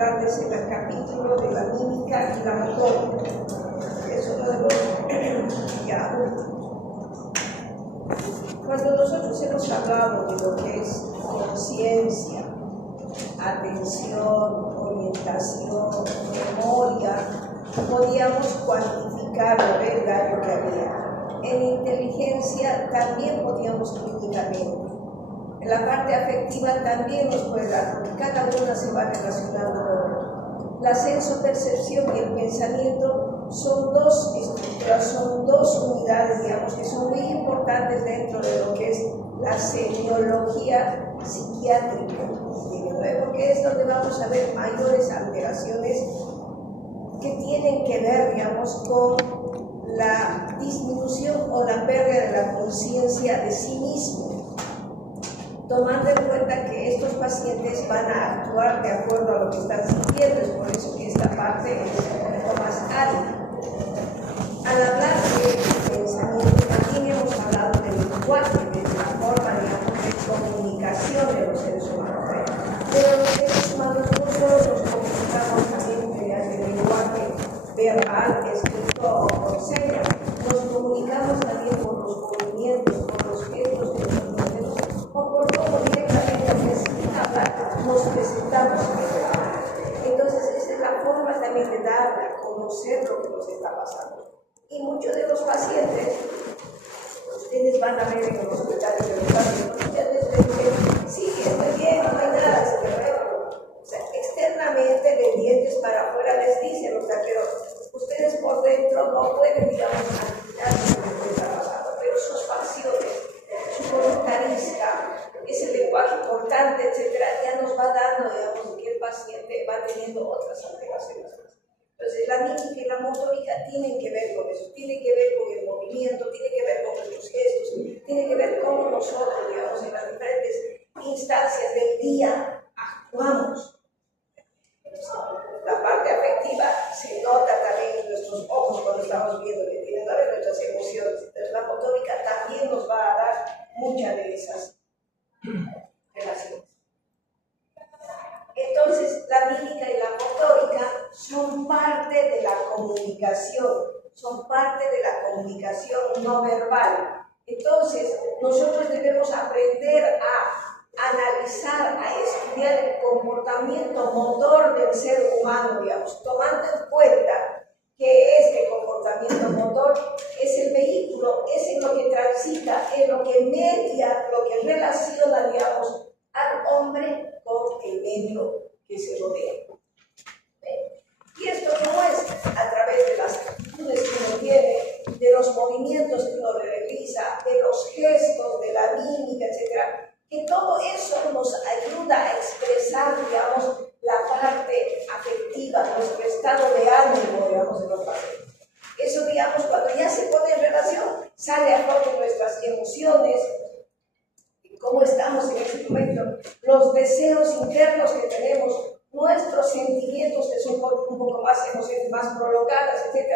hablarles en el capítulo de la mímica y la motórica. Es uno de los ya últimos. Cuando nosotros hemos hablado de lo que es conciencia, atención, orientación, memoria, podíamos cuantificar el daño que había. En inteligencia también podíamos clínicamente. En la parte afectiva también nos puede dar, porque cada una se va relacionando con otra. La sensopercepción y el pensamiento son dos estructuras, son dos unidades, digamos, que son muy importantes dentro de lo que es la semiología psiquiátrica, porque es donde vamos a ver mayores alteraciones que tienen que ver, digamos, con la disminución o la pérdida de la conciencia de sí mismo, tomando en cuenta que estos pacientes van a actuar de acuerdo a lo que están sintiendo. Es por eso que esta parte es un poco más árida. Al hablar de pensamiento, también hemos hablado del lenguaje, de la forma, digamos, de comunicación de los seres humanos. Pero los seres humanos no solo nos comunicamos también mediante el lenguaje verbal, escrito o por señas, nos comunicamos también por los movimientos, por los gestos de los movimientos, o por cómo directamente sin hablar nos presentamos en el hablar. Entonces, esa es la forma también de dar a conocer lo que nos está pasando. Y muchos de los pacientes, ustedes van a ver en los hospitales de los pacientes, muchas veces dicen, sí, estoy bien, no hay nada, o sea, externamente, de dientes para afuera les dicen, o sea, pero ustedes por dentro no pueden, digamos, imaginar lo que está pasando, pero sus facciones, su voluntarista, ese lenguaje importante, etcétera, ya nos va dando, digamos, que el paciente va teniendo otras alteraciones. Entonces, la mímica y la motórica tienen que ver con eso, tienen que ver con el movimiento, tienen que ver con nuestros gestos, tienen que ver cómo nosotros, digamos, en las diferentes instancias del día actuamos. Entonces, la parte afectiva se nota también en nuestros ojos cuando estamos viendo que tienen que ver nuestras emociones. Entonces, la motórica también nos va a dar muchas de esas relaciones. Entonces, la mímica y la motórica son parte de la comunicación no verbal. Entonces, nosotros debemos aprender a analizar, a estudiar el comportamiento motor del ser humano, digamos, tomando en cuenta que este comportamiento motor es el vehículo, es en lo que transita, en lo que media, lo que relaciona, digamos, al hombre con el medio que se rodea. Y esto no es a través de las actitudes que uno tiene, de los movimientos que uno realiza, de los gestos, de la mímica, etc. Que todo eso nos ayuda a expresar, digamos, la parte afectiva, nuestro estado de ánimo, digamos, de los pacientes. Eso, digamos, cuando ya se pone en relación, sale a flote nuestras emociones, cómo estamos en ese momento, los deseos internos que tenemos, nuestros sentimientos que son un poco más emociones más prolongadas, etc.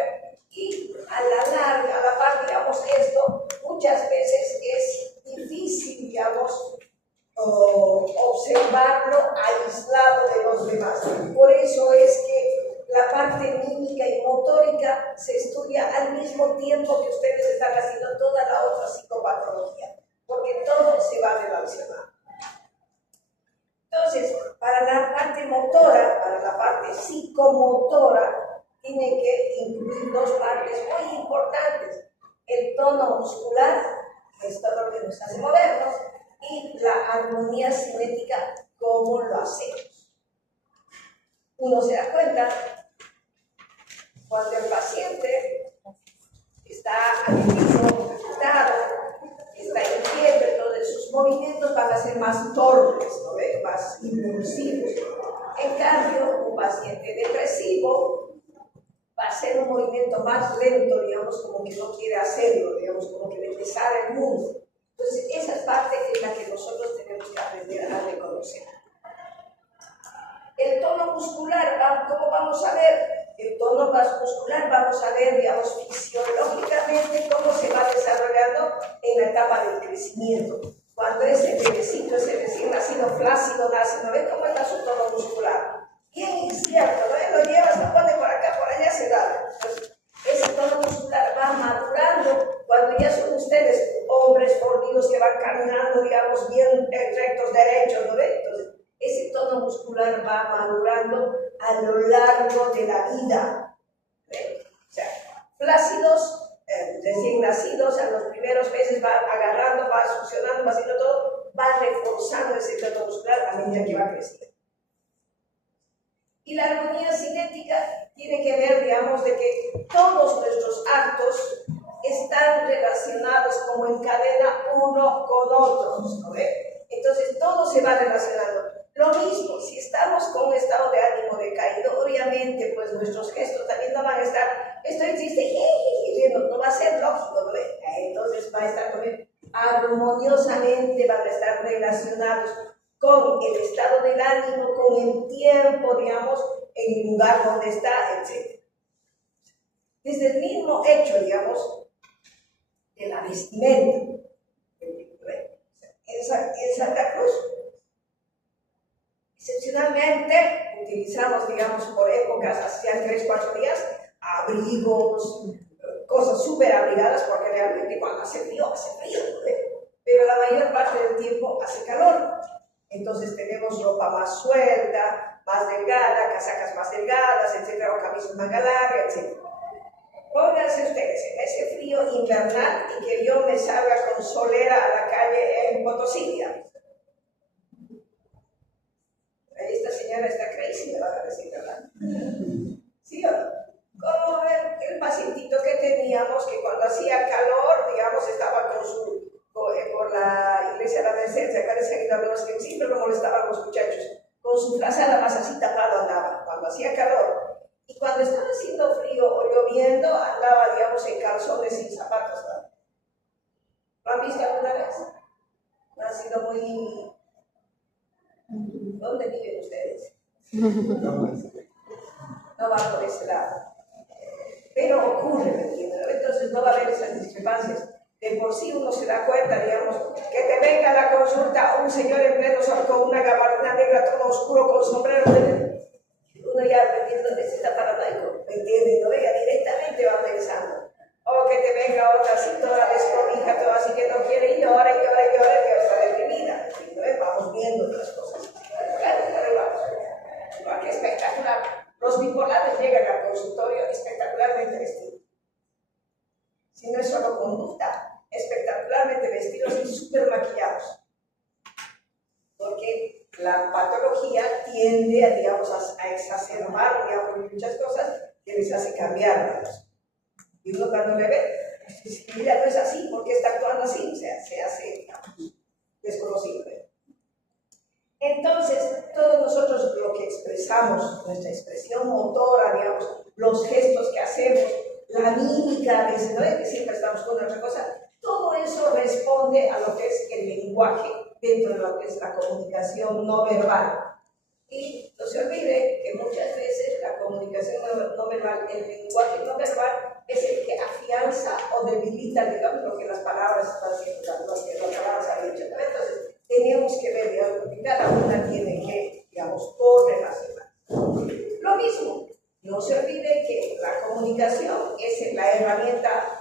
Y a la larga, a la par, digamos, esto muchas veces es difícil, digamos, observarlo aislado de los demás. Por eso es que la parte mímica y motórica se estudia al mismo tiempo que ustedes están haciendo toda la otra psicopatología, porque todo se va a relacionar. Entonces, para la parte motora, para la parte psicomotora, tiene que incluir dos partes muy importantes: el tono muscular, que es todo lo que nos hace movernos, y la armonía cinética, cómo lo hacemos. Uno se da cuenta cuando el paciente está activo, agitado, está inquieto, entonces sus movimientos van a ser más torpes, ¿no? Más impulsivos. En cambio, un paciente depresivo va a ser un movimiento más lento, digamos, como que no quiere hacerlo, digamos, como que le pesara el mundo. Entonces, esa es parte en la que nosotros tenemos que aprender a reconocer. El tono muscular, ¿cómo vamos a ver? El tono muscular vamos a ver, digamos, fisiológicamente cómo se va desarrollando en la etapa del crecimiento. Cuando ese bebecito, ese recién nacido flácido nace, ¿no ven cómo está su tono muscular? Bien madurando a lo largo de la vida. O sea, flácidos, recién nacidos, a los primeros meses va agarrando, va succionando, va haciendo todo, va reforzando ese tejido muscular a medida que va creciendo. Y la armonía cinética tiene que ver, digamos, de que todos nuestros actos están relacionados como en cadena uno con otros, ¿no ve? Entonces todo se va relacionando. Lo mismo, si estamos con un estado de ánimo decaído, obviamente pues nuestros gestos también no van a estar, estoy triste, no va a ser lógico, ¿no ve? Entonces va a estar también armoniosamente, van a estar relacionados con el estado del ánimo, con el tiempo, digamos, en el lugar donde está, etc. Desde el mismo hecho, digamos, de la vestimenta. En Santa Cruz, excepcionalmente, utilizamos, digamos, por épocas, hacían 3-4 días, abrigos, cosas súper abrigadas, porque realmente cuando hace frío, ¿no? Pero la mayor parte del tiempo hace calor. Entonces tenemos ropa más suelta, más delgada, casacas más delgadas, etcétera, o camisas más largas, etcétera. Pónganse ustedes en ese frío invernal y que yo me salga con solera a la calle en Potosí. Esta señora está crazy, me van a decir, ¿verdad? ¿Sí o no? Como el pacientito que teníamos, que cuando hacía calor, digamos, estaba con su, por la iglesia de la Merced, se aparecen los que siempre lo molestaban a los muchachos, con su frazada más así tapado andaba, cuando hacía calor. Y cuando estaba haciendo frío o lloviendo, andaba, digamos, en calzones sin zapatos, ¿no? ¿Lo han visto alguna vez? No ha sido muy... ¿Dónde viven ustedes? No va por ese lado. Pero ocurre, ¿me entienden? Entonces no va a haber esas discrepancias. De por sí uno se da cuenta, digamos, que te venga a la consulta un señor en pleno sol con una gabardina negra todo oscuro con sombrero de... Uno ya aprendiendo de está paranoico, ¿me entienden? ¿No? Ya directamente va pensando. O que te venga otra así, toda descobija, toda así que no quiere y llora, que está deprimida. ¿No? Vamos viendo otras cosas. Claro, qué espectacular. Los bipolares llegan al consultorio espectacularmente vestidos. Si no es solo conducta, espectacularmente vestidos y súper maquillados. Porque la patología tiende a, digamos, a exacerbar, digamos, muchas cosas que les hace cambiar. Y uno cuando le ve, mira, no es así, ¿por qué está actuando así? O sea, se hace, digamos, desconocido. Entonces, todos nosotros lo que expresamos, nuestra expresión motora, digamos, los gestos que hacemos, la mímica, a veces, ¿no? Que siempre estamos con otra cosa, todo eso responde a lo que es el lenguaje dentro de lo que es la comunicación no verbal. Y no se olvide que muchas veces la comunicación no verbal, el lenguaje no verbal es el que afianza o debilita, digamos, lo que las palabras están haciendo, lo que las palabras han dicho. Entonces, tenemos que ver, digamos, porque cada una tiene que, digamos, correlacionar. Lo mismo, no se olvide que la comunicación es la herramienta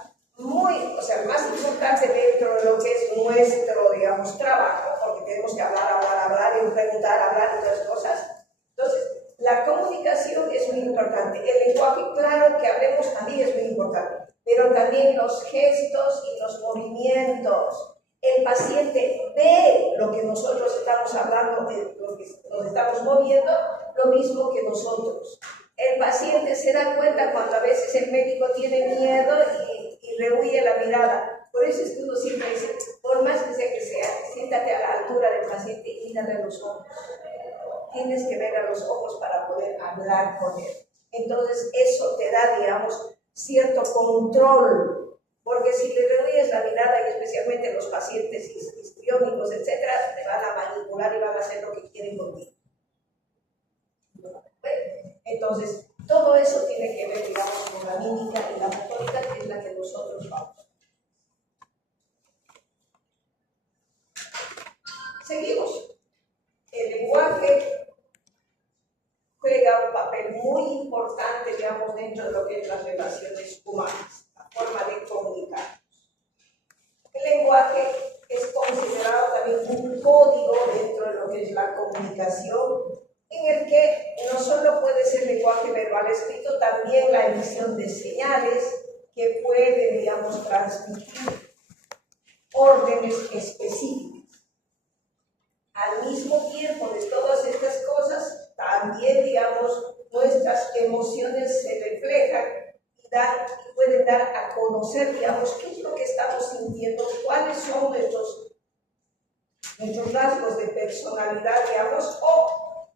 más importante dentro de lo que es nuestro, digamos, trabajo, porque tenemos que hablar y preguntar, hablar y todas esas cosas. Entonces, la comunicación es muy importante. El lenguaje, claro que hablemos también es muy importante, pero también los gestos y los movimientos. El paciente ve lo que nosotros estamos hablando, lo que nos estamos moviendo, lo mismo que nosotros. El paciente se da cuenta cuando a veces el médico tiene miedo y rehuye la mirada. Por eso es que uno siempre dice, por más que sea, siéntate a la altura del paciente y mírale a los ojos. Tienes que ver a los ojos para poder hablar con él. Entonces eso te da, digamos, cierto control. Porque si le rehuyes la mirada, y especialmente los pacientes histriónicos, etcétera, te van a manipular y van a hacer lo que quieren contigo. Entonces, todo eso tiene que ver, digamos, con la mímica y la motórica, que es la que nosotros vamos. Seguimos. El lenguaje juega un papel muy importante, digamos, dentro de lo que es las relaciones humanas, la forma de comunicarnos. El lenguaje es considerado también un código dentro de lo que es la comunicación en el que no solo puede ser lenguaje verbal escrito, también la emisión de señales que pueden, digamos, transmitir órdenes específicas. Al mismo tiempo de todas estas cosas, también, digamos, nuestras emociones se reflejan y pueden dar a conocer, digamos, qué es lo que estamos sintiendo, cuáles son nuestros rasgos de personalidad, digamos, o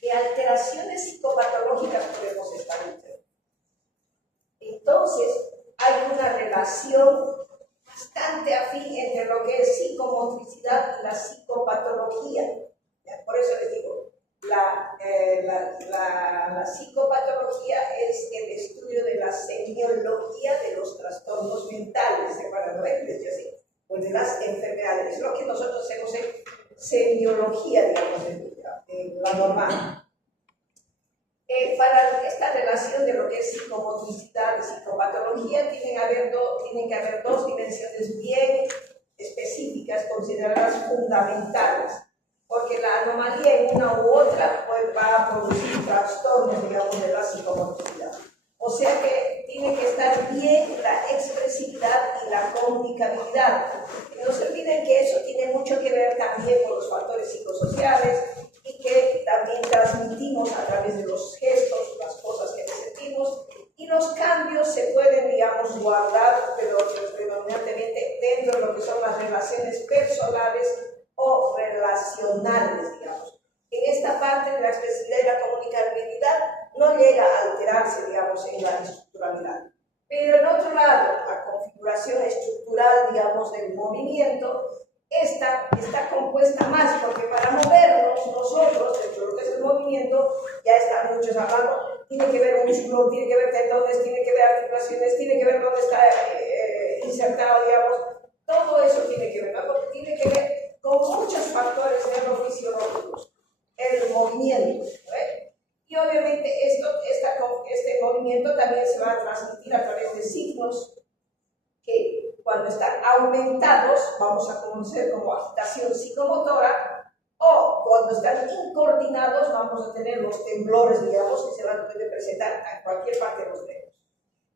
qué alteraciones psicopatológicas podemos estar enfermos. Entonces, hay una relación bastante afín entre lo que es psicomotricidad y la psicopatología. Por eso les digo, la psicopatología es el estudio de la semiología de los trastornos mentales, ¿se acuerdan? ¿No? Pues de las enfermedades, es lo que nosotros hacemos en semiología, digamos, de la normal. Para esta relación de lo que es psicomotricidad y psicopatología tienen que haber dos dimensiones bien específicas, consideradas fundamentales, porque la anomalía en una u otra pues, va a producir trastornos, digamos, de la psicomotricidad. O sea que tiene que estar bien la expresividad y la comunicabilidad. Y no se olviden que eso tiene mucho que ver también con los factores psicosociales y que también transmitimos a través de los gestos, las cosas que sentimos, y los cambios se pueden, digamos, guardar, pero predominantemente dentro de lo que son las relaciones personales o relacionales, digamos. En esta parte de la expresividad y la comunicabilidad no llega a alterarse, digamos, en la estructuralidad. Pero en otro lado, la configuración estructural, digamos, del movimiento, esta está compuesta más, porque para movernos nosotros, dentro de lo que es el movimiento, ya están muchos hablando, tiene que ver músculo, tiene que ver tendones, tiene que ver articulaciones, tiene que ver dónde está insertado, digamos, todo eso tiene que ver, ¿no? Porque tiene que ver con muchos factores neurofisiológicos, el movimiento, ¿no? Y obviamente este movimiento también se va a transmitir a través de signos que cuando están aumentados vamos a conocer como agitación psicomotora, o cuando están incoordinados vamos a tener los temblores, digamos, que se van a presentar en cualquier parte de los dedos.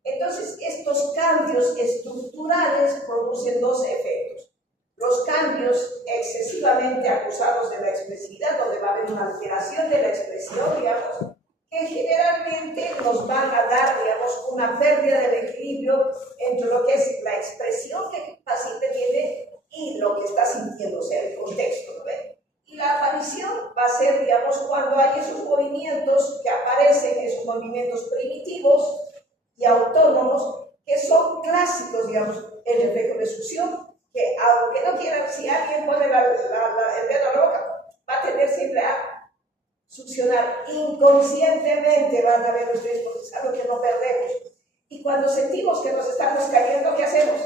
Entonces, estos cambios estructurales producen dos efectos. Los cambios excesivamente acusados de la expresividad, donde va a haber una alteración de la expresión, digamos, que generalmente nos van a dar, digamos, una pérdida del equilibrio entre lo que es la expresión que el paciente tiene y lo que está sintiendo, o sea, el contexto, ¿no ve? Y la aparición va a ser, digamos, cuando hay esos movimientos que aparecen, esos movimientos primitivos y autónomos, que son clásicos, digamos, el reflejo de succión, que aunque no quieran, si alguien pone el dedo a la boca, va a tener siempre a succionar. Inconscientemente van a ver ustedes, porque es algo que no perdemos. Y cuando sentimos que nos estamos cayendo, ¿qué hacemos?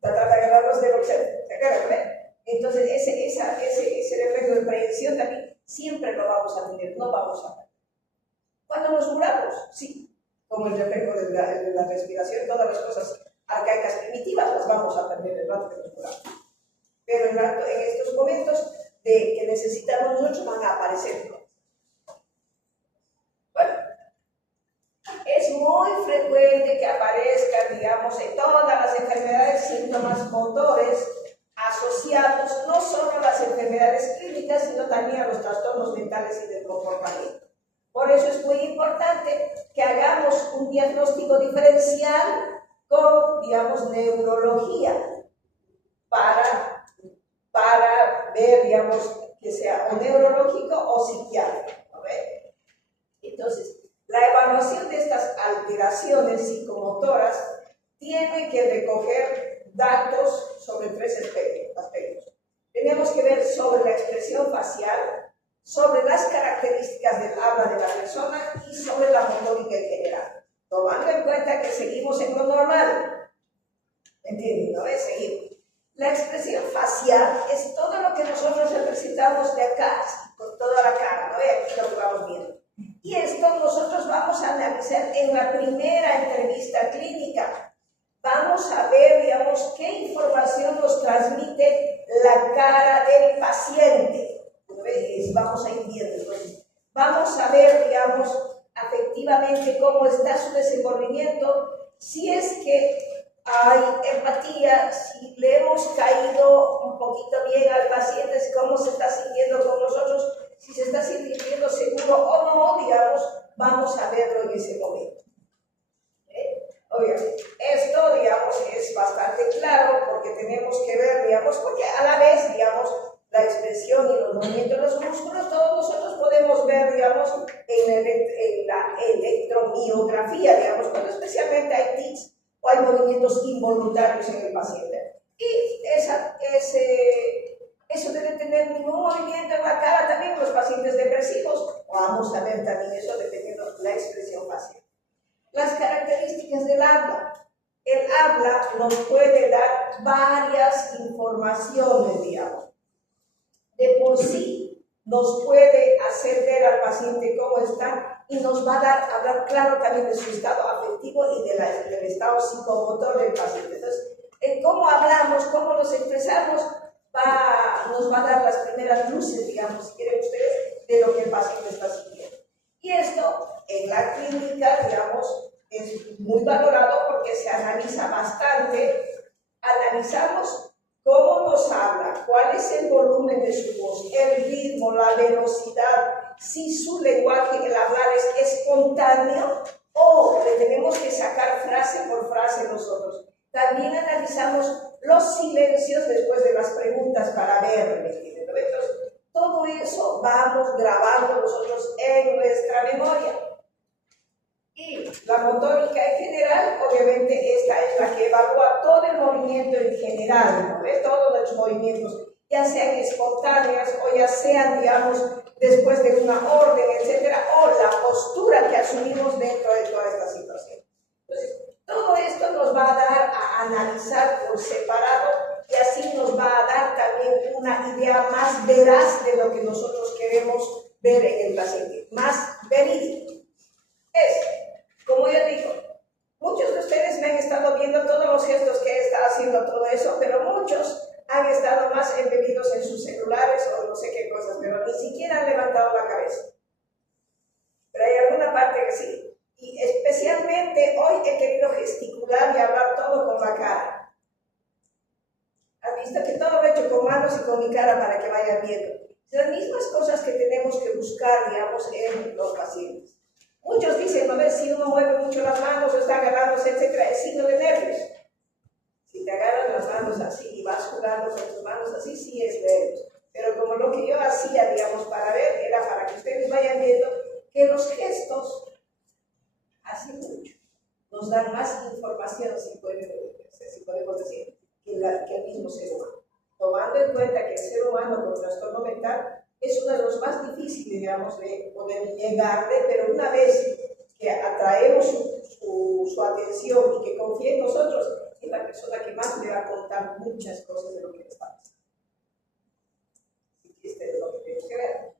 Tratar de agarrarnos de los dedos. ¿Se agarran? Entonces, ese reflejo de prevención también siempre lo vamos a tener, no vamos a perder. Cuando nos curamos, sí, como el reflejo de la respiración, todas las cosas arcaicas primitivas las vamos a perder el rato que nos curamos. Pero en estos momentos que necesitamos nosotros van a aparecer. Bueno, es muy frecuente que aparezcan, digamos, en todas las enfermedades síntomas motores asociados no solo a las enfermedades clínicas, sino también a los trastornos mentales y del comportamiento. Por eso es muy importante que hagamos un diagnóstico diferencial con, digamos, neurología para ver, digamos, que sea o neurológico o psiquiátrico, ¿no? Entonces, la evaluación de estas alteraciones psicomotoras tiene que recoger datos sobre tres aspectos. Tenemos que ver sobre la expresión facial, sobre las características del habla de la persona y sobre la motórica en general, tomando en cuenta que seguimos en lo normal. ¿Entienden? ¿No? Seguimos. La expresión facial es todo lo que nosotros representamos de acá, con toda la cara, ¿no? Aquí lo que vamos viendo. Y esto nosotros vamos a analizar en la primera entrevista clínica. Vamos a ver, digamos, qué información nos transmite la cara del paciente. viendo. Entonces, vamos a ver, digamos, afectivamente cómo está su desenvolvimiento, si es que hay empatía, si le hemos caído un poquito bien al paciente, cómo se está sintiendo con nosotros, si se está sintiendo seguro o no, digamos, vamos a verlo en ese momento. Obviamente, esto, digamos, es bastante claro porque tenemos que ver, digamos, porque a la vez, digamos, la expresión y los movimientos de los músculos, todos nosotros podemos ver, digamos, en la electromiografía, digamos, cuando especialmente hay tics o hay movimientos involuntarios en el paciente. Y eso debe tener ningún movimiento en la cara también en los pacientes depresivos. Vamos a ver también eso dependiendo de la expresión facial. Las características del habla. El habla nos puede dar varias informaciones, digamos. De por sí nos puede hacer ver al paciente cómo está y nos va a hablar claro también de su estado afectivo y del estado psicomotor del paciente. Entonces, en cómo hablamos, cómo nos expresamos, nos va a dar las primeras luces, digamos, si quieren ustedes, de lo que el paciente está sintiendo. Y esto, en la clínica, digamos, es muy valorado porque se analiza bastante. Analizamos cómo nos habla, cuál es el volumen de su voz, el ritmo, la velocidad, si su lenguaje, el hablar es espontáneo o le tenemos que sacar frase por frase nosotros. También analizamos los silencios después de las preguntas para ver, ¿me entienden? Entonces, todo eso vamos grabando nosotros en nuestra memoria. Y la motórica en general, obviamente esta es la que evalúa todo el movimiento en general, ¿no? Todos los movimientos, ya sean espontáneos o ya sean, digamos, después de una orden, etcétera, o la postura que asumimos dentro de toda esta situación. Entonces, todo esto nos va a dar a analizar por separado y así nos va a dar también una idea más veraz de lo que nosotros queremos ver en el paciente, más verídico. Como yo digo, muchos de ustedes me han estado viendo todos los gestos que he estado haciendo, todo eso, pero muchos han estado más embebidos en sus celulares o no sé qué cosas, pero ni siquiera han levantado la cabeza. Pero hay alguna parte que sí. Y especialmente hoy he querido gesticular y hablar todo con la cara. ¿Has visto que todo lo he hecho con manos y con mi cara para que vayan viendo? Las mismas cosas que tenemos que buscar, digamos, en los pacientes. Muchos dicen, no ves, si uno mueve mucho las manos o está agarrándose, etcétera, es signo de nervios. Si te agarras las manos así y vas jugando con tus manos así, sí es nervios. Pero como lo que yo hacía, digamos, para ver, era para que ustedes vayan viendo que los gestos hacen mucho. Nos dan más información, si podemos decir, que el mismo ser humano. Tomando en cuenta que el ser humano con trastorno mental es uno de los más difíciles, digamos, de poder llegarle, pero una vez que atraemos su atención y que confíe en nosotros, es la persona que más le va a contar muchas cosas de lo que les pasa. Este es lo que tenemos que ver.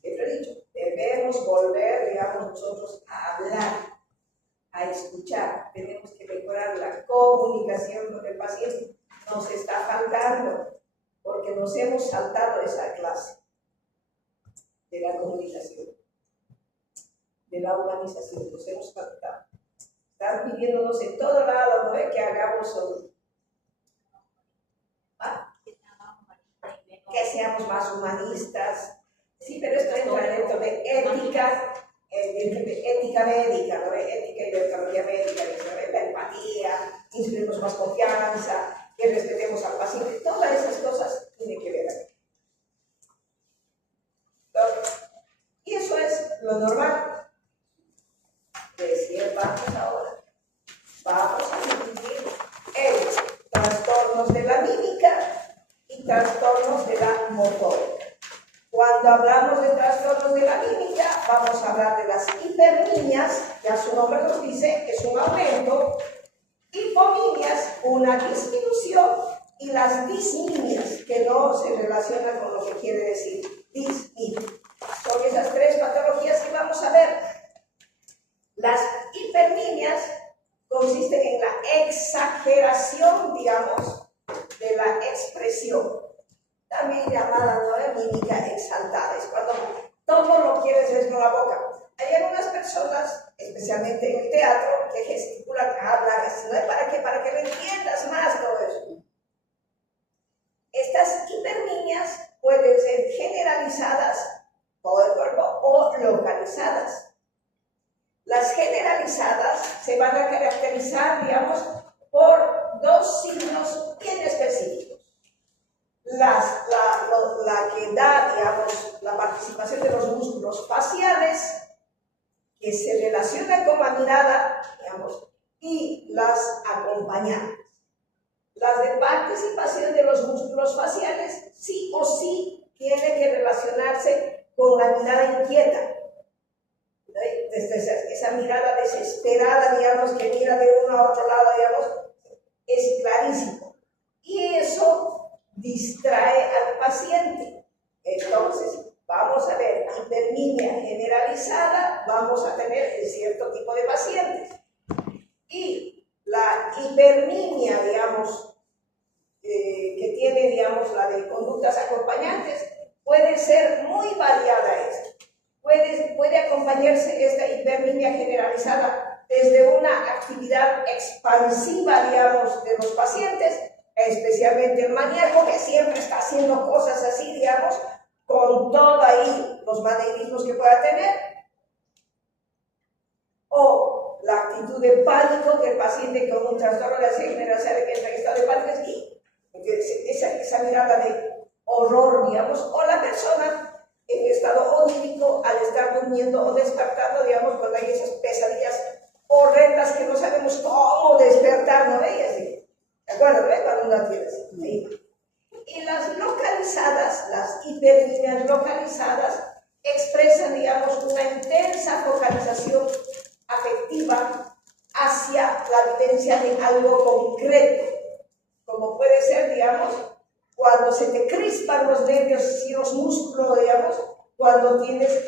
Siempre he dicho, debemos volver, digamos, nosotros a hablar, a escuchar. Tenemos que mejorar la comunicación con el paciente. Nos está faltando, porque nos hemos saltado esa clase de la comunicación, de la humanización, nos hemos faltado. Están pidiéndonos en todo lado, ¿no? Que hagamos que seamos más humanistas. Sí, pero esto entra dentro de ética, ética médica, ¿no? Ética y biología médica, la empatía, inspiremos más confianza, que respetemos al paciente, todas esas cosas tienen que ver aquí. Y eso es lo normal. Decir, vamos a dividir en trastornos de la mímica y trastornos de la motórica. Cuando hablamos de trastornos de la mímica, vamos a hablar de las hipermimias, ya su nombre nos dice que es un aumento, hipomimias, una disminución, y las dismimias, que no se relacionan con lo que quiere decir dismimia. Son esas tres patologías que vamos a ver. Las hipermimias consisten en la exageración, digamos, de la expresión, también llamada mímica exaltada. Es cuando todo especialmente en el teatro, que gesticulan, hablan, ¿no? Para que lo entiendas más todo eso. Estas hipermimias pueden ser generalizadas todo el cuerpo o localizadas. Las generalizadas se van a caracterizar, digamos, por dos signos bien específicos. La que da, digamos, la participación de los músculos faciales, que se relaciona con la mirada, digamos, y las acompañantes. Las de participación de los músculos faciales sí o sí tiene que relacionarse con la mirada inquieta. Desde esa mirada desesperada, digamos, que mira de uno a otro lado, digamos, es clarísimo. Y eso distrae al paciente. Entonces, vamos a ver, hipermimia generalizada, vamos a tener en cierto tipo de pacientes. Y la hipermimia, digamos, que tiene, digamos, la de conductas acompañantes, puede ser muy variada esta. Puede acompañarse esta hipermimia generalizada desde una actividad expansiva, digamos, de los pacientes, especialmente el maníaco, que siempre está haciendo cosas así, digamos, con todo ahí los manierismos que pueda tener, o la actitud de pánico, que el paciente con un trastorno de ansiedad generalizada que entra en estado de pánico, y esa mirada de horror, digamos, o la persona en estado onírico al estar durmiendo o despertando, digamos, cuando hay esas pesadillas horrendas que no sabemos cómo despertar, ¿no veis? ¿De acuerdo? ¿Ve? Cuando uno tiene así. ¿Sí? Y las localizadas, las hipermimias localizadas, expresan, digamos, una intensa focalización afectiva hacia la vivencia de algo concreto, como puede ser, digamos, cuando se te crispan los nervios y los músculos, digamos, cuando tienes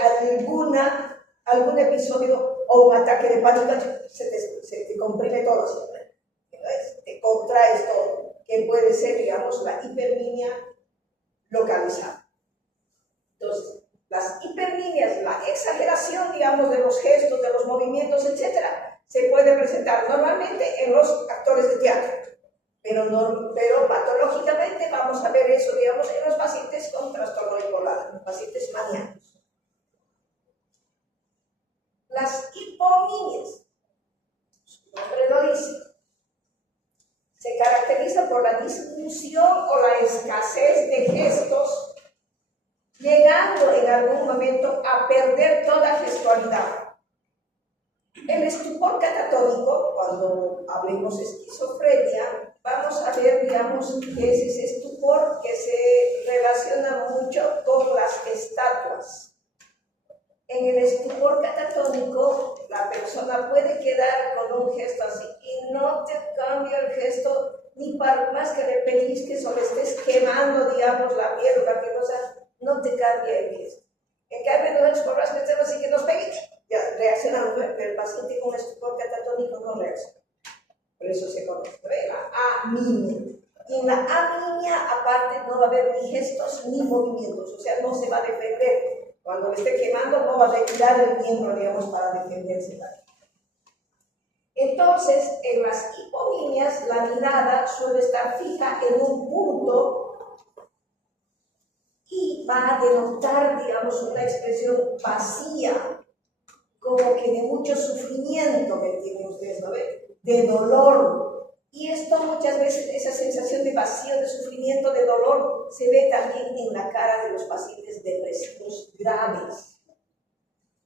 algún episodio o un ataque de pánico, se te comprime todo siempre. Entonces, te contraes todo, que puede ser, digamos, la hipermimia localizada. Entonces, las hipermimias, la exageración, digamos, de los gestos, de los movimientos, etcétera, se puede presentar normalmente en los actores de teatro. Pero patológicamente vamos a ver eso, digamos, en los pacientes con trastorno bipolar, en los pacientes maníacos. Las hipomimias, su nombre lo dice, se caracterizan por la disminución o la escasez de gestos, llegando en algún momento a perder toda gestualidad. El estupor catatónico, cuando hablemos de esquizofrenia, vamos a ver, digamos, que es ese estupor que se relaciona mucho con las estatuas. En el estupor catatónico, la persona puede quedar con un gesto así y no te cambia el gesto ni para más que le pellizques o le estés quemando, digamos, la piel o cualquier cosa, no te cambia el gesto. En cambio, nosotros por las personas así que nos pegues, ya reaccionamos, pero el paciente con estupor catatónico no reacciona. Por eso se conoce la amimia. Y en la amimia, aparte, no va a haber ni gestos ni movimientos, o sea, no se va a defender. Cuando le esté quemando, no va a retirar el miembro, digamos, para defenderse. Entonces, en las hipomimias, la mirada suele estar fija en un punto y va a denotar, digamos, una expresión vacía, como que de mucho sufrimiento, ¿me entienden ustedes, no ven? De dolor. Y esto muchas veces, esa sensación de vacío, de sufrimiento, de dolor, se ve también en la cara de los pacientes depresivos graves.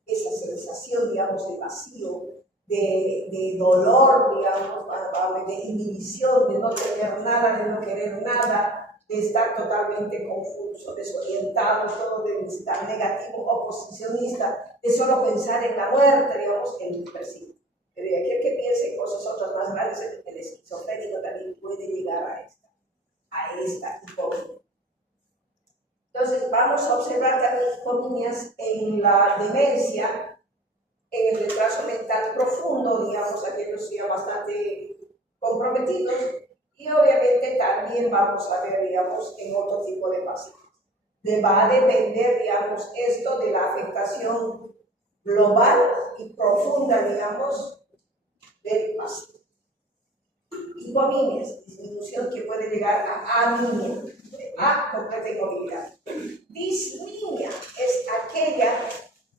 Esa sensación, digamos, de vacío, de dolor, digamos, de inhibición, de no tener nada, de no querer nada, de estar totalmente confuso, desorientado, todo de estar negativo, oposicionista, de solo pensar en la muerte, digamos, en depresivo. Pero de aquel que piense en cosas otras más grandes, el esquizofrénico también puede llegar a esta hipomimia. Entonces, vamos a observar también hipomimias en la demencia, en el retraso mental profundo, digamos, aquellos ya bastante comprometidos, y obviamente también vamos a ver, digamos, en otro tipo de pacientes. Va a depender, digamos, esto de la afectación global y profunda, digamos, del paciente. Hipomimias, disminución que puede llegar a anemia, a completa inmovilidad. Disminuia es aquella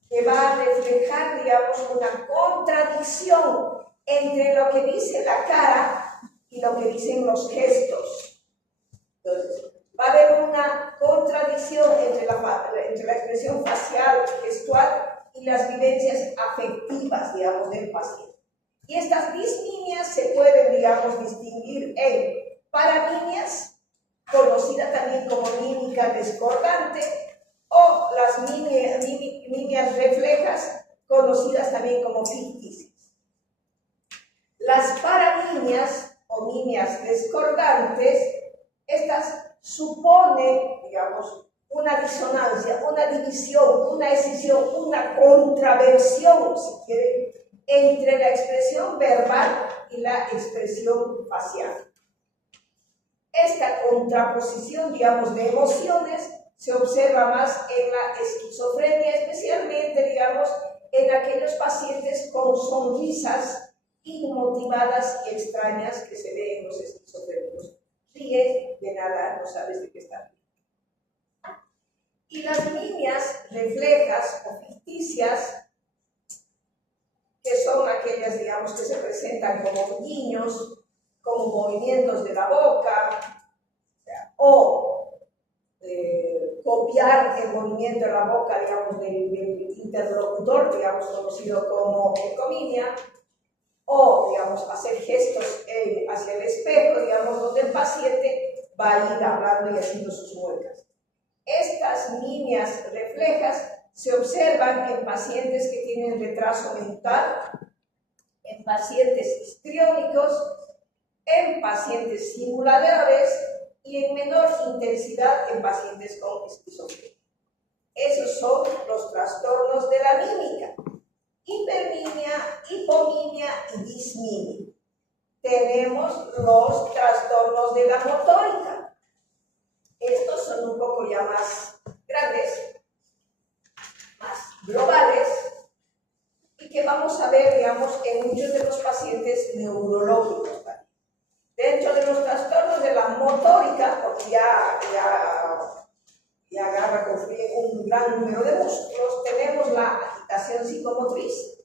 que va a reflejar, digamos, una contradicción entre lo que dice la cara y lo que dicen los gestos. Entonces, va a haber una contradicción entre la expresión facial, gestual y las vivencias afectivas, digamos, del paciente. Y estas dismimias se pueden, digamos, distinguir en paramimias, conocida también como mímica discordante, o las mimias reflejas, conocidas también como ficticias. Las paramimias o mimias discordantes, estas suponen, digamos, una disonancia, una división, una escisión, una contraversión, si quieren, entre la expresión verbal y la expresión facial. Esta contraposición, digamos, de emociones se observa más en la esquizofrenia, especialmente, digamos, en aquellos pacientes con sonrisas inmotivadas y extrañas que se ven en los esquizofrénicos. Ríe de nada, no sabes de qué está. Y las mimias reflejas o ficticias, que son aquellas, digamos, que se presentan como guiños, como movimientos de la boca, o copiar el movimiento de la boca, digamos, del interlocutor, digamos, conocido como ecomimia, o, digamos, hacer gestos hacia el espejo, digamos, donde el paciente va a ir hablando y haciendo sus muecas. Estas mimias reflejas se observan en pacientes que tienen retraso mental, en pacientes histriónicos, en pacientes simuladores y en menor intensidad en pacientes con esquizofrenia. Esos son los trastornos de la mímica: hipermimia, hipomimia y dismimia. Tenemos los trastornos de la motórica. Estos son un poco ya más grandes, más globales, y que vamos a ver, digamos, en muchos de los pacientes neurológicos también. Dentro de los trastornos de la motórica, porque ya agarra con un gran número de músculos, tenemos la agitación psicomotriz,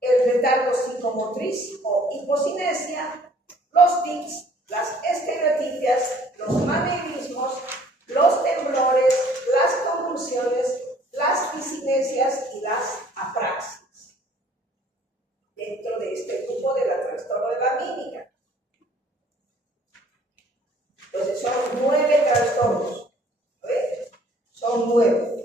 el retardo psicomotriz o hipocinesia, los tics, las estereotipias, los maneirismos, los temblores, las convulsiones, las disinesias y las apraxias. Dentro de este grupo de la trastorno de la mímica. Entonces son 9 trastornos. Son 9.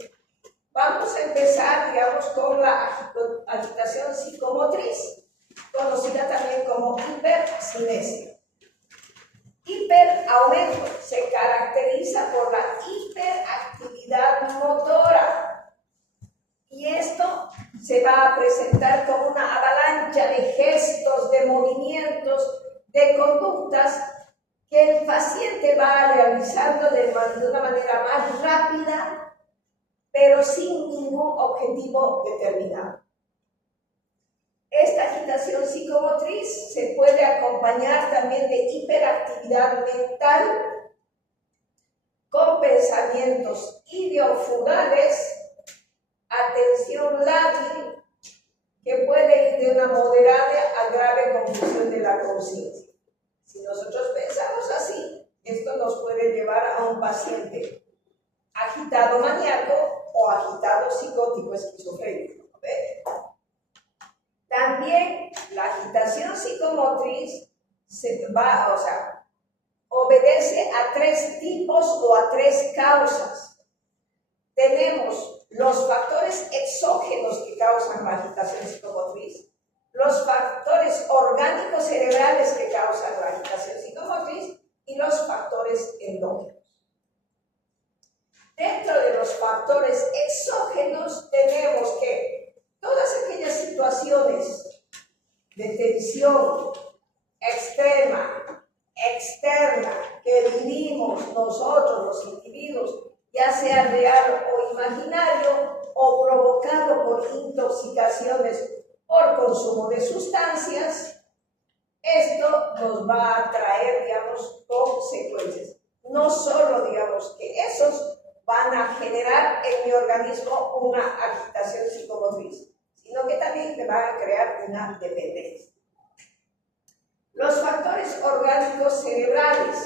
Vamos a empezar, digamos, con la agitación psicomotriz, conocida también como hipercinesia. Hiperaumento se caracteriza por la hiperactividad motora, y esto se va a presentar como una avalancha de gestos, de movimientos, de conductas que el paciente va realizando de una manera más rápida, pero sin ningún objetivo determinado. Esta agitación psicomotriz se puede acompañar también de hiperactividad mental, con pensamientos ideofugales, atención lábil, que puede ir de una moderada a grave confusión de la conciencia. Si nosotros pensamos así, esto nos puede llevar a un paciente agitado maníaco o agitado psicótico esquizofrénico. También la agitación psicomotriz obedece a 3 tipos o a 3 causas. Tenemos los factores exógenos que causan la agitación psicomotriz, los factores orgánicos cerebrales que causan la agitación psicomotriz y los factores endógenos. Dentro de los factores exógenos tenemos que todas aquellas situaciones de tensión extrema, externa, que vivimos nosotros los individuos, ya sea real o imaginario, o provocado por intoxicaciones consumo de sustancias, esto nos va a traer, digamos, consecuencias. No solo, digamos, que esos van a generar en mi organismo una agitación psicomotriz, sino que también me van a crear una dependencia. Los factores orgánicos cerebrales,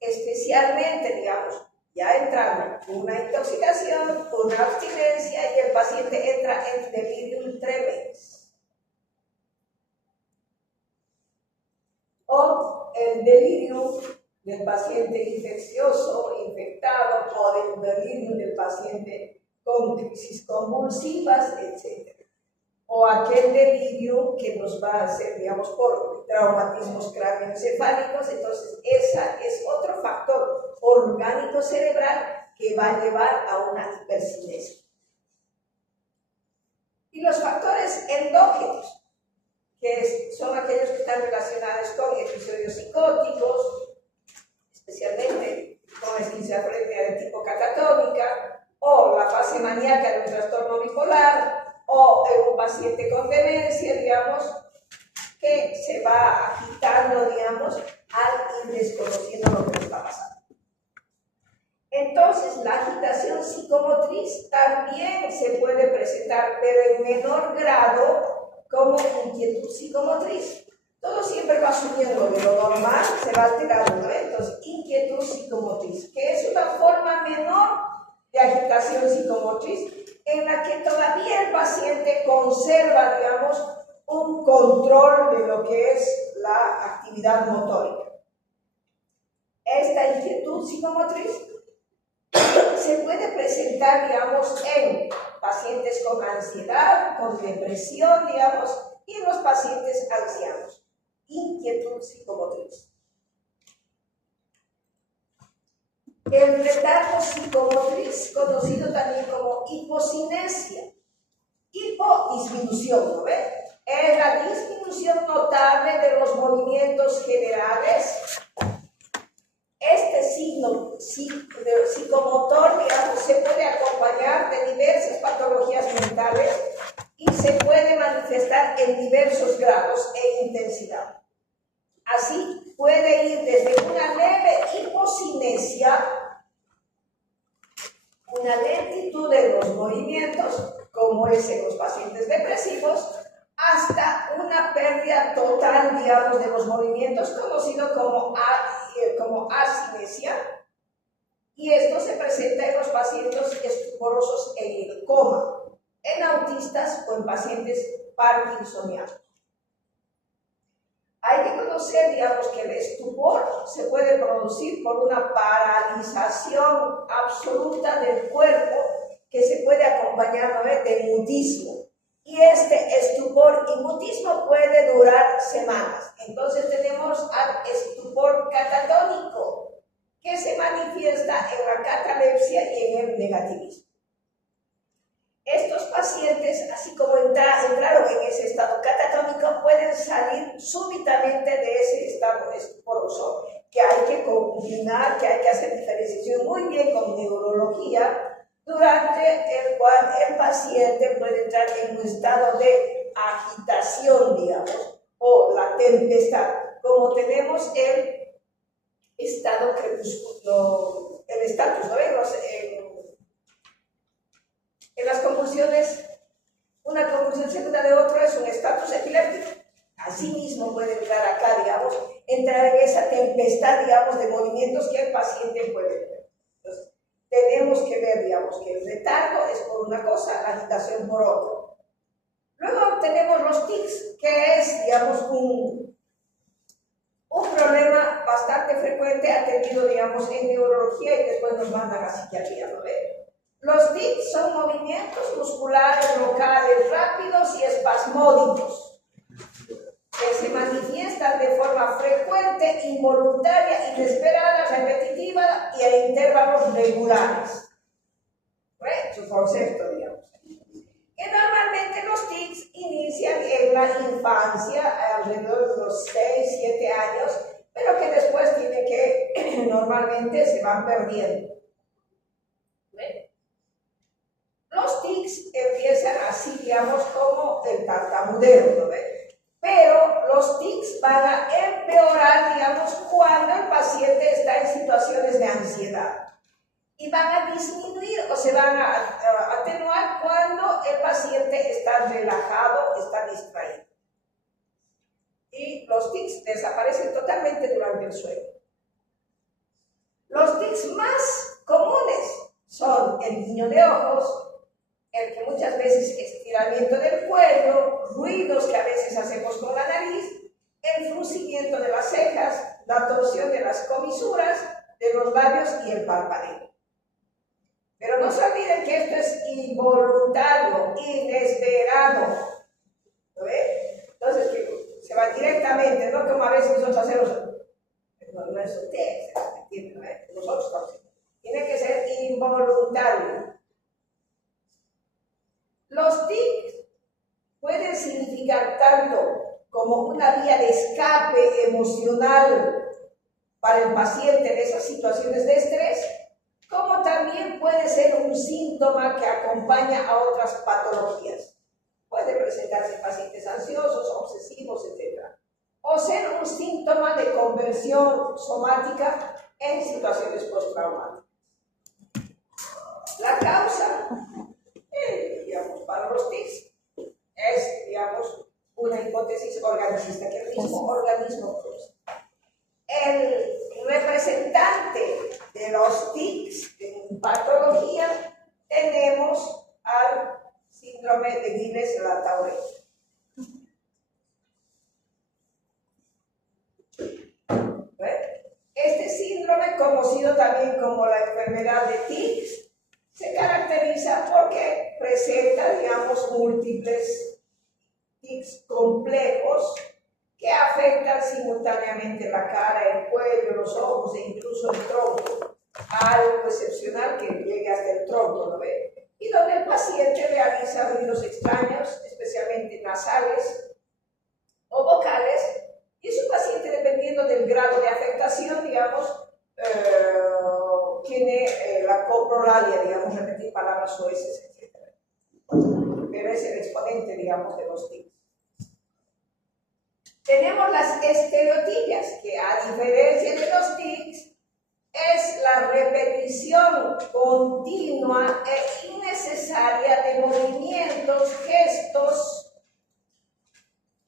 especialmente, digamos, ya entrando una intoxicación, una abstinencia y el paciente entra en delirium tremens. O el delirium del paciente infeccioso, infectado, o del delirium del paciente con crisis convulsivas, etc. O aquel delirio que nos va a hacer, digamos, por traumatismos cráneoencefálicos. Entonces, ese es otro factor orgánico cerebral que va a llevar a una hipercinesia. Y los factores endógenos, que son aquellos que están relacionados con episodios psicóticos, especialmente con esquizofrenia de tipo catatónica, o la fase maníaca de un trastorno bipolar, o en un paciente con demencia, digamos, que se va agitando, digamos, al ir desconociendo lo que le está pasando. Entonces, la agitación psicomotriz también se puede presentar, pero en menor grado, como inquietud psicomotriz. Todo siempre va subiendo de lo normal, se va alterando, ¿no? Entonces, inquietud psicomotriz, que es una forma menor de agitación psicomotriz, en la que todavía el paciente conserva, digamos, un control de lo que es la actividad motórica. Esta inquietud psicomotriz se puede presentar, digamos, en pacientes con ansiedad, con depresión, digamos, y en los pacientes ancianos. Inquietud psicomotriz. El retardo psicomotriz, conocido también como hipocinesia. Hipodisminución, ¿no ve? Es la disminución notable de los movimientos generales. Este signo psicomotor, digamos, se puede acompañar de diversas patologías mentales y se puede manifestar en diversos grados e intensidad. Así, puede ir desde una leve hipocinesia, una lentitud de los movimientos, como es en los pacientes depresivos, hasta una pérdida total, digamos, de los movimientos, conocido como asinesia, y esto se presenta en los pacientes estuporosos en el coma, en autistas o en pacientes parkinsonianos. Hay que conocer, digamos, que el estupor se puede producir por una paralización absoluta del cuerpo que se puede acompañar de mutismo. Y este estupor y mutismo puede durar semanas. Entonces tenemos al estupor catatónico, que se manifiesta en la catalepsia y en el negativismo. Estos pacientes, así como entraron en ese estado catatónico, pueden salir súbitamente de ese estado estuporoso, que hay que combinar, que hay que hacer diferenciación muy bien con neurología, durante el cual el paciente puede entrar en un estado de agitación, digamos, o la tempestad, como tenemos el estado crepúsculo, el estatus, ¿no? En las convulsiones, una convulsión seguida de otro es un estatus epiléptico. Asimismo puede entrar acá, digamos, entrar en esa tempestad, digamos, de movimientos que el paciente puede ver. Entonces, tenemos que ver, digamos, que el retardo es por una cosa, la agitación por otra. Luego tenemos los tics, que es, digamos, un problema bastante frecuente atendido, digamos, en neurología y después nos mandan a psiquiatría, ¿no ve? Los tics son movimientos musculares locales rápidos y espasmódicos que se manifiestan de forma frecuente, involuntaria, inesperada, repetitiva y a intervalos regulares. Su concepto, digamos. Que normalmente los tics inician en la infancia, alrededor de los 6, 7 años, pero que después tiene que, normalmente se van perdiendo. Los tics empiezan así, digamos, como el tartamudeo, ¿no ve? Pero los tics van a empeorar, digamos, cuando el paciente está en situaciones de ansiedad. Y van a disminuir o se van a atenuar cuando el paciente está relajado, está distraído. Y los tics desaparecen totalmente durante el sueño. Los tics más comunes son el guiño de ojos, el que muchas veces estiramiento del cuello, ruidos que a veces hacemos con la nariz, el fruncimiento de las cejas, la torsión de las comisuras, de los labios y el parpadeo. Pero no se olviden que esto es involuntario, inesperado. ¿Lo ve? Entonces, que se va directamente, no como a veces nosotros hacemos, no es usted, ¿entienden? ¿No? Nosotros no. Tiene que ser involuntario. Los tics pueden significar tanto como una vía de escape emocional para el paciente en esas situaciones de estrés, como también puede ser un síntoma que acompaña a otras patologías. Puede presentarse en pacientes ansiosos, obsesivos, etc. O ser un síntoma de conversión somática en situaciones postraumáticas. La causa, digamos, para los tics es, digamos, una hipótesis organicista, que el mismo organismo produce. El representante de los tics en patología tenemos al síndrome de Guillain-Barré. Este síndrome, conocido también como la enfermedad de tics, se caracteriza porque presenta, digamos, múltiples tics complejos que afectan simultáneamente la cara, el cuello, los ojos e incluso el tronco. Algo excepcional que llegue hasta el tronco, ¿no ve? Y donde el paciente realiza ruidos extraños, especialmente nasales o vocales, y es un paciente, dependiendo del grado de afectación, digamos, tiene la coprolalia, digamos, repetir palabras soeces, etc. Pero es el exponente, digamos, de los tics. Tenemos las estereotipias, que a diferencia de los tics, es la repetición continua e innecesaria de movimientos, gestos,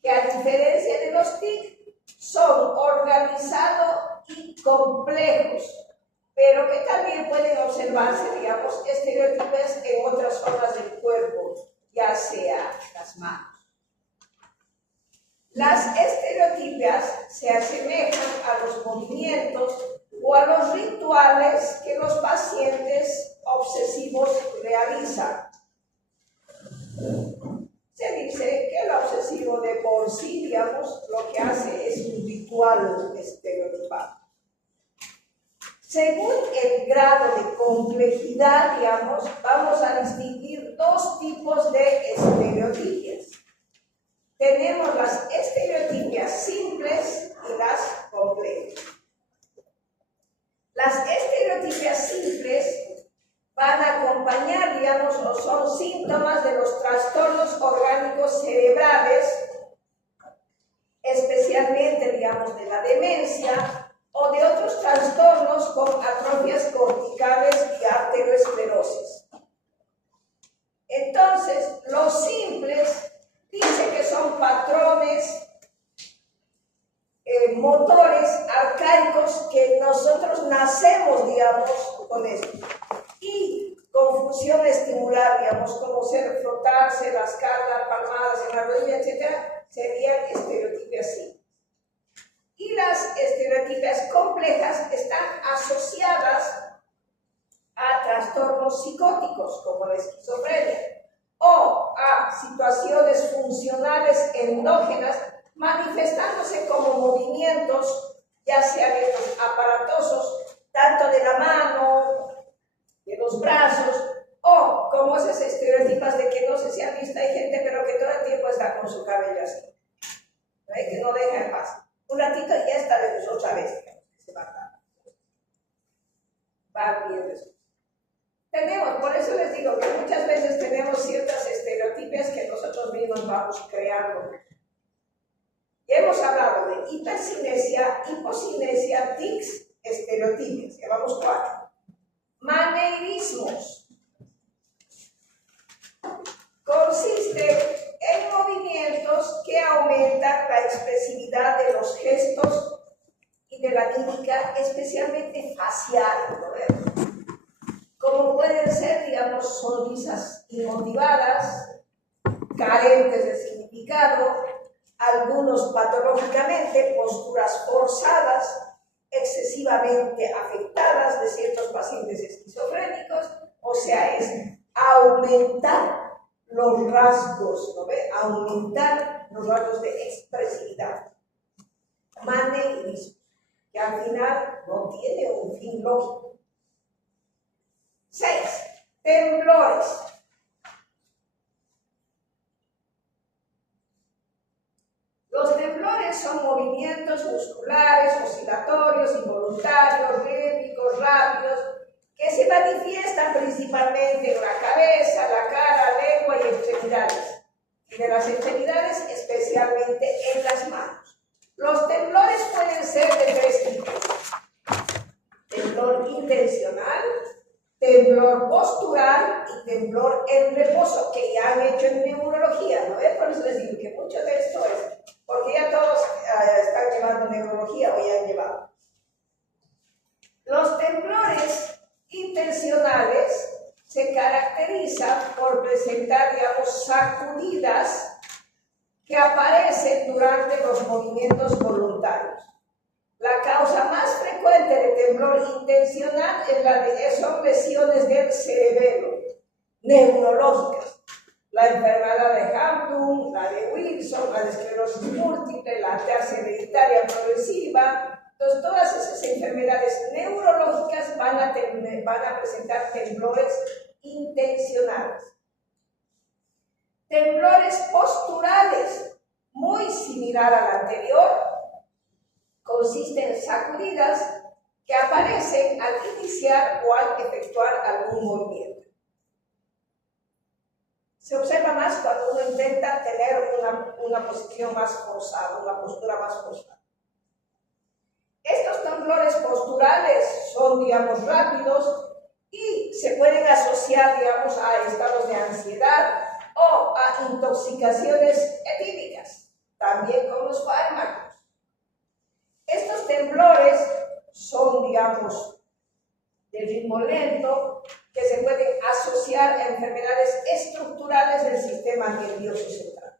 que a diferencia de los tics, son organizados y complejos, pero que también pueden observarse, digamos, estereotipias en otras zonas del cuerpo, ya sea las manos. Las estereotipias se asemejan a los movimientos o a los rituales que los pacientes obsesivos realizan. Se dice que el obsesivo de por sí, digamos, lo que hace es un ritual estereotipado. Según el grado de complejidad, digamos, vamos a distinguir dos tipos de estereotipias. Tenemos las estereotipias simples y las complejas. Las estereotipias simples van a acompañar, digamos, o son síntomas de los trastornos orgánicos cerebrales, especialmente, digamos, de la demencia o de otros trastornos con atrofias corticales y arteriosclerosis. Entonces, los simples dice que son patrones motores arcaicos que nosotros nacemos, digamos, con esto. Y confusión estimular, digamos, como ser frotarse las cargas, palmadas en la rodilla, etc., serían estereotipias simples. Y las estereotipias complejas están asociadas a trastornos psicóticos, como la esquizofrenia, o a situaciones funcionales endógenas manifestándose como movimientos, ya sean estos aparatosos, tanto de la mano, de los brazos, o como esas estereotipas de que no sé si han visto, hay gente pero que todo el tiempo está con su cabello así, ¿no? Que no deja en paz. Un ratito y ya está de otra vez, se va viendo eso. Tenemos, por eso les digo que muchas veces tenemos ciertas estereotipias que nos vamos creando. Ya hemos hablado de hipercinesia, hipocinesia, tics, estereotipias. Llevamos 4. Maneirismos. Consiste en movimientos que aumentan la expresividad de los gestos y de la mímica, especialmente facial, ¿no? Como pueden ser, digamos, sonrisas inmotivadas, carentes de significado, algunos patológicamente posturas forzadas, excesivamente afectadas de ciertos pacientes esquizofrénicos, o sea, es aumentar los rasgos, ¿no ve? Aumentar los rasgos de expresividad. Maneirismo, que al final no tiene un fin lógico. 6. Temblores. Los temblores son movimientos musculares, oscilatorios, involuntarios, rítmicos, rápidos, que se manifiestan principalmente en la cabeza, la cara, lengua y extremidades. Y de las extremidades, especialmente en las manos. Los temblores pueden ser de 3 tipos. Temblor intencional, temblor postural y temblor en reposo, que ya han hecho en neurología, ¿no? Por eso les digo que mucho de esto es, porque ya todos están llevando neurología o ya han llevado. Los temblores intencionales se caracterizan por presentar, digamos, sacudidas que aparecen durante los movimientos voluntarios. La causa más frecuente de temblor intencional son lesiones del cerebelo, neurológicas. La enfermedad de Hampton, la de Wilson, la de esclerosis múltiple, la ataxia hereditaria progresiva. Entonces, todas esas enfermedades neurológicas van a presentar temblores intencionales. Temblores posturales, muy similar al anterior, consiste en sacudidas que aparecen al iniciar o al efectuar algún movimiento. Se observa más cuando uno intenta tener una posición más forzada, una postura más forzada. Estos temblores posturales son, digamos, rápidos y se pueden asociar, digamos, a estados de ansiedad o a intoxicaciones etílicas, también con los fármacos. Estos temblores son, digamos, de ritmo lento, que se pueden asociar a enfermedades estructurales del sistema nervioso central.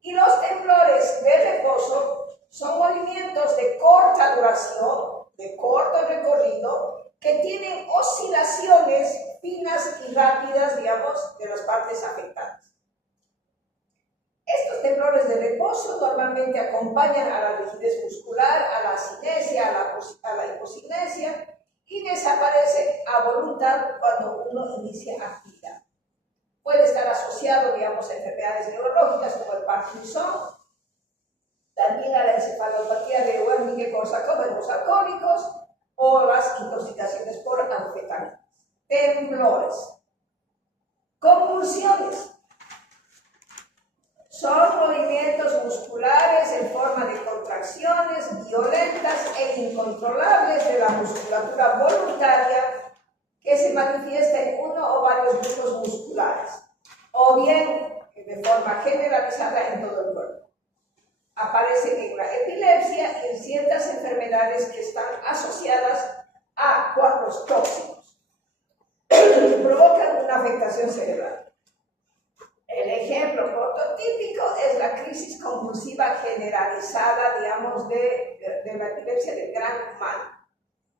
Y los temblores de reposo son movimientos de corta duración, de corto recorrido, que tienen oscilaciones finas y rápidas, digamos, de las partes afectadas. Estos temblores de reposo normalmente acompañan a la rigidez muscular, a la cinesia, a la hipocinesia, y desaparecen a voluntad cuando uno inicia actividad. Puede estar asociado, digamos, a enfermedades neurológicas como el Parkinson, también a la encefalopatía de Wernicke-Korsakoff en los alcohólicos o las intoxicaciones por anfetaminas. Temblores. Convulsiones. Son movimientos musculares en forma de contracciones violentas e incontrolables de la musculatura voluntaria que se manifiesta en uno o varios grupos musculares, o bien de forma generalizada en todo el cuerpo. Aparecen en la epilepsia y en ciertas enfermedades que están asociadas a cuadros tóxicos que provocan una afectación cerebral. El ejemplo prototípico es la crisis convulsiva generalizada, digamos, de la epilepsia del gran mal.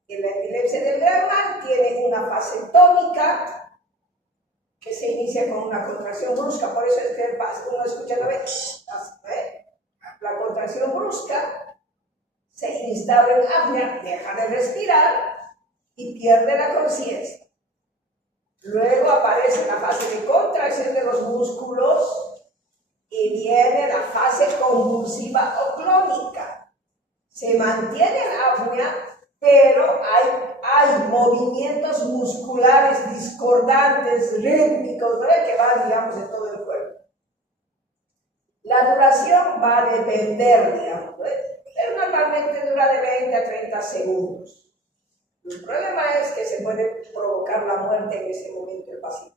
Y la epilepsia del gran mal tiene una fase tónica que se inicia con una contracción brusca, por eso es que uno escucha la contracción brusca, se instaura en apnea, deja de respirar y pierde la conciencia. Luego aparece la fase de contracción de los músculos y viene la fase convulsiva o clónica. Se mantiene la apnea, pero hay movimientos musculares discordantes, rítmicos, ¿no? Que van, digamos, de todo el cuerpo. duración va a depender, digamos, pero normalmente dura de 20 a 30 segundos. El problema es que se puede provocar la muerte en ese momento del paciente.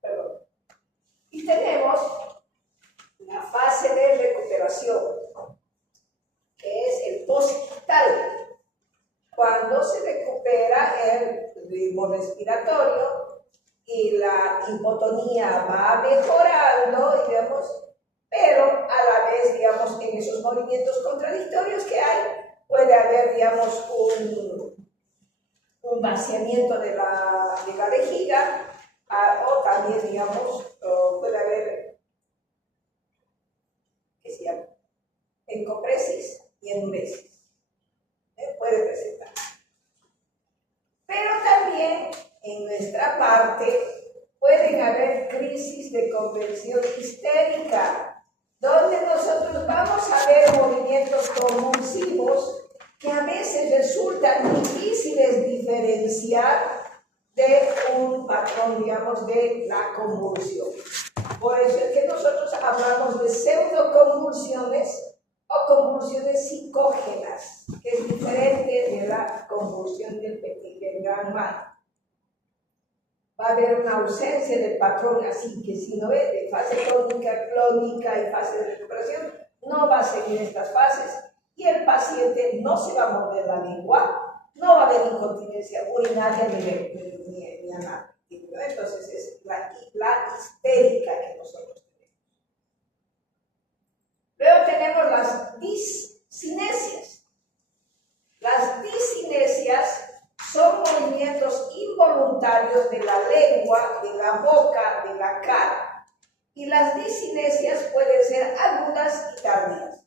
Perdón. Y tenemos la fase de recuperación, que es el postvital, cuando se recupera el ritmo respiratorio y la hipotonía va mejorando, digamos, pero a la vez, digamos, en esos movimientos contradictorios que hay, puede haber, digamos, un vaciamiento de la vejiga, o también, digamos, puede haber, ¿qué se llama? Encopresis y enuresis. Puede presentar. Pero también, en nuestra parte, pueden haber crisis de convulsión histérica, donde nosotros vamos a ver movimientos convulsivos que a veces resultan difíciles diferenciar de un patrón, digamos, de la convulsión. Por eso es que nosotros hablamos de pseudoconvulsiones o convulsiones psicógenas, que es diferente de la convulsión del gran mal. Va a haber una ausencia del patrón, así que si no ve de fase clónica y fase de recuperación, no va a seguir estas fases y el paciente no se va a morder la lengua, no va a haber incontinencia urinaria ni anal. Entonces es la histérica que nosotros tenemos. Luego tenemos las discinesias. Las discinesias son movimientos involuntarios de la lengua, de la boca, de la cara. Y las discinesias pueden ser agudas y tardías.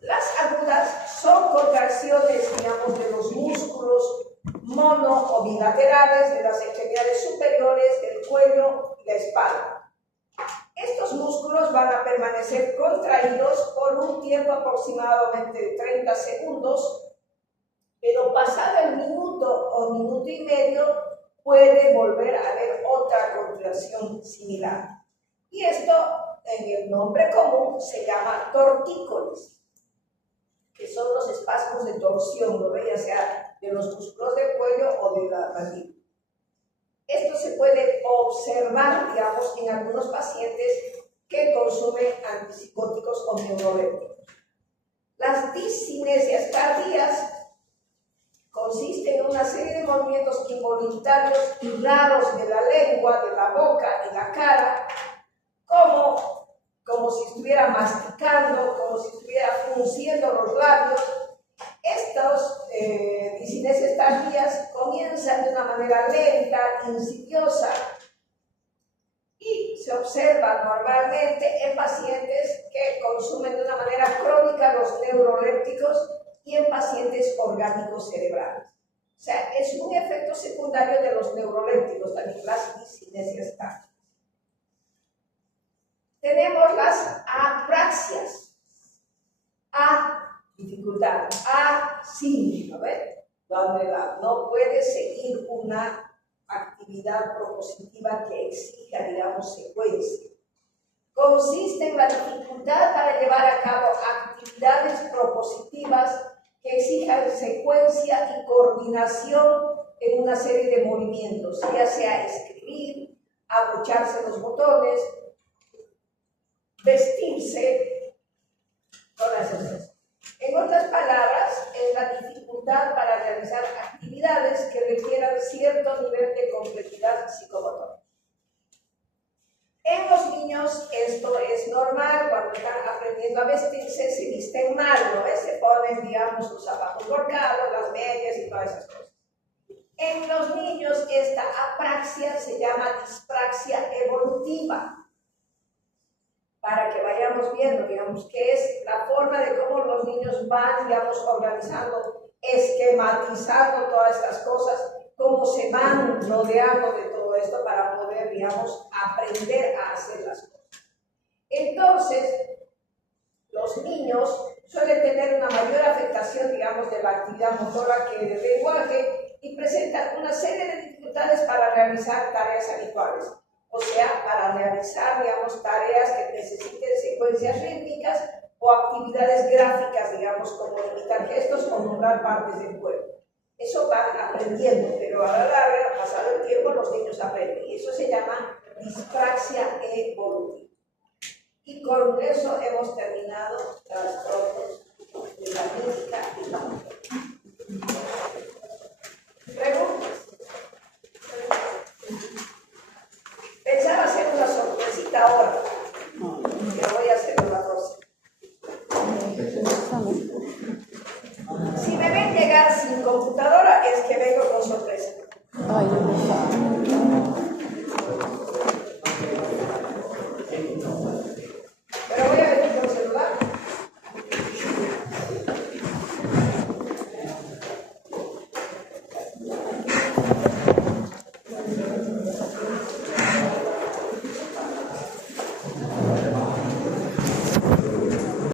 Las agudas son contracciones, digamos, de los músculos mono o bilaterales de las extremidades superiores, del cuello y la espalda. Estos músculos van a permanecer contraídos por un tiempo aproximadamente de 30 segundos, pero pasado el minuto o minuto y medio puede volver a haber otra contracción similar. Y esto, en el nombre común, se llama tortícolis, que son los espasmos de torsión, ¿no? Ya sea de los músculos del cuello o de la mandíbula. Esto se puede observar, digamos, en algunos pacientes que consumen antipsicóticos o neurolépticos. Las discinesias tardías consisten en una serie de movimientos involuntarios y raros de la lengua, de la boca y la cara, como si estuviera masticando, como si estuviera frunciendo los labios. Estos discinesias tardías comienzan de una manera lenta, insidiosa, y se observa normalmente en pacientes que consumen de una manera crónica los neurolépticos y en pacientes orgánicos cerebrales. O sea, es un efecto secundario de los neurolépticos, también las discinesias tardías. Tenemos las apraxias. Dificultad. Síndrome, ¿ves? Donde no puede seguir una actividad propositiva que exija, digamos, secuencia. Consiste en la dificultad para llevar a cabo actividades propositivas que exijan secuencia y coordinación en una serie de movimientos, ya sea escribir, abrocharse los botones, vestirse, todas esas cosas. En otras palabras, es la dificultad para realizar actividades que requieran cierto nivel de complejidad psicomotora. En los niños esto es normal, cuando están aprendiendo a vestirse, se visten mal, ¿no? Se ponen, digamos, los zapatos borcados, las medias y todas esas cosas. En los niños esta apraxia se llama dispraxia evolutiva. Para que vayamos viendo, digamos, qué es la forma de cómo los niños van, digamos, organizando, esquematizando todas estas cosas, cómo se van rodeando de todo esto para poder, digamos, aprender a hacer las cosas. Entonces, los niños suelen tener una mayor afectación, digamos, de la actividad motora que del lenguaje y presentan una serie de dificultades para realizar tareas habituales, o sea, para realizar, digamos, tareas que necesiten secuencias rítmicas o actividades gráficas, digamos, como imitar gestos o nombrar partes del cuerpo. Eso van aprendiendo, pero a la larga, pasado el tiempo, los niños aprenden. Y eso se llama dispraxia evolutiva. Y con eso hemos terminado trastornos de la mística y la motora. ¿Preguntas? Pensaba hacer una sorpresita ahora.